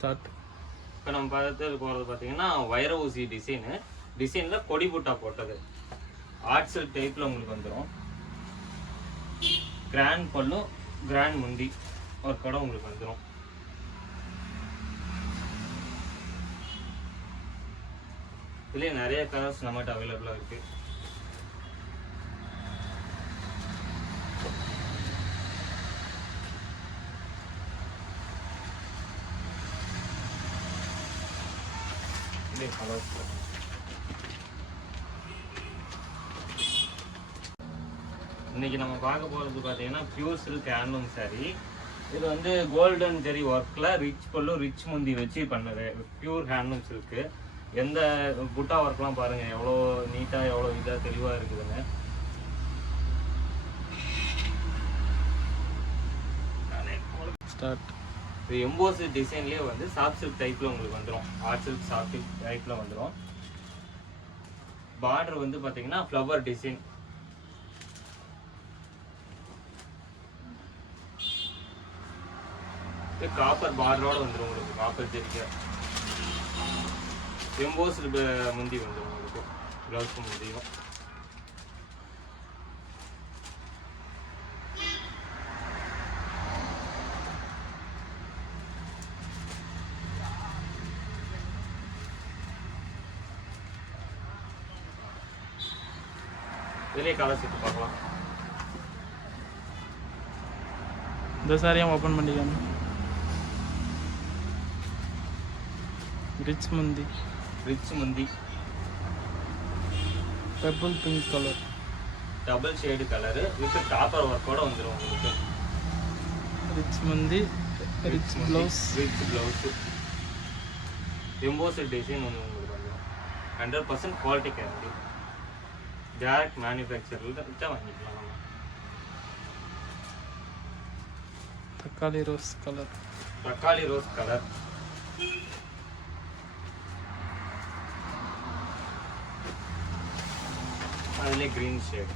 Start. இப்போ நம்ம பார்த்து போகிறது பார்த்தீங்கன்னா வைர ஊசி டிசைனில் கொடி புட்டா போட்டது ஆர்ட் சில்க் டைப்பில் உங்களுக்கு வந்துடும். கிராண்ட் பல்லும் கிராண்ட் முந்தி ஒரு கடை உங்களுக்கு வந்துடும். இதுலேயே நிறைய கலர்ஸ் நம்மகிட்ட அவைலபிளாக இருக்குது. இன்னைக்கு நம்ம பார்க்க போகிறது பார்த்தீங்கன்னா பியூர் சில்க் ஹேண்ட்லூம் சாரீ. இது வந்து கோல்டன் ஜெரி ஒர்க்கில் ரிச் பல்லு ரிச் முந்தி வச்சு பண்ணது பியூர் ஹேண்ட்லூம் சில்க்கு. எந்த புட்டா ஒர்க்லாம் பாருங்கள் எவ்வளோ நீட்டாக எவ்வளோ இதாக தெளிவாக இருக்குதுன்னு. ஸ்டார்ட். இது எம்போஸ் டிசைன்லேயே வந்து சாஃப்ட் சில்க் டைப்பில் உங்களுக்கு வந்துடும். ஆர்ட் சில்க் சாஃப்ட் சில்க் டைப்பில் வந்துடும். பார்டர் வந்து பார்த்தீங்கன்னா ஃப்ளவர் டிசைன். காப்பர் பார்டரோட வந்துடும் உங்களுக்கு. காப்பர் ஜெரிக்க எம்போஸ் முந்தி வந்துடும் உங்களுக்கு. ப்ளவுஸும் முந்தியும் இதுலேயே கலர்ஸ் எடுத்து பார்க்கலாம். இந்த சாரியும் ஓப்பன் பண்ணிக்கணும். ரிச் முந்தி pebble pink colour, double shade colour with copper ஒர்க்கோட வந்துடும் உங்களுக்கு. ரிச் முந்தி, ரிச் ப்ளவுஸ், எம்போஸ் டிசைன் வந்து உங்களுக்கு வந்துடும். 100% குவாலிட்டி கேரண்டி. டைரக்ட் மேனுஃபேக்சரில் தான் வாங்கிக்கலாம் நம்ம. தக்காளி ரோஸ் கலர், அதுலேயே க்ரீன் ஷேட்.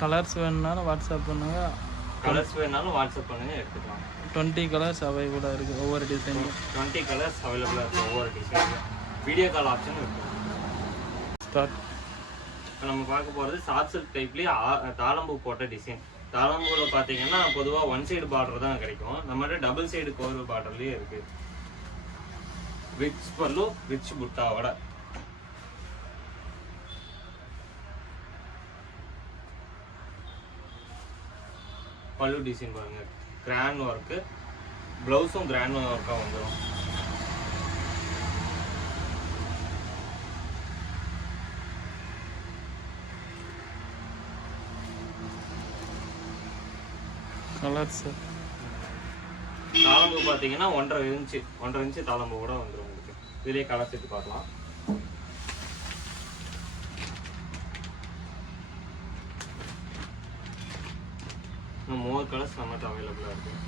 கலர்ஸ் வேணும்னாலும் வாட்ஸ்அப் பண்ணுங்க. எடுத்துக்கலாம். 20 கலர்ஸ் அவைலபிளாக இருக்குது ஒவ்வொரு டிசைனும். 20 கலர்ஸ் அவைலபிளாக இருக்குது ஒவ்வொரு டிசைனும். வீடியோ கால் ஆப்ஷன் இருக்குது. ஸ்டார்ட். இப்போ நம்ம பார்க்க போகிறது சாஃப்ட் சில்க் டைப்லேயே தாளம்பூ போட்ட டிசைன். தாளம்பூவில் பார்த்தீங்கன்னா பொதுவாக ஒன் சைடு பார்டர் தான் கிடைக்கும். நம்மகிட்ட டபுள் சைடு கோர் பார்டர்லேயே இருக்குது. ரிச் பல்லு ரிச் புட்டாவோட. பல்லு டிசைன் பாருங்க, கிராண்ட் ஒர்க்கு. ப்ளவுஸும் கிராண்ட் ஒர்க்காக வந்துடும். கலர்ஸ் தாளம்பூ பார்த்தீங்கன்னா 1.5 இன்ச்சு தாளம்பூ கூட வந்துடும் உங்களுக்கு. இதுலேயே கலர்ஸ் எடுத்து பார்க்கலாம். இன்னும் 3 கலர்ஸ் நம்மகிட்ட அவைலபிளாக இருக்குது.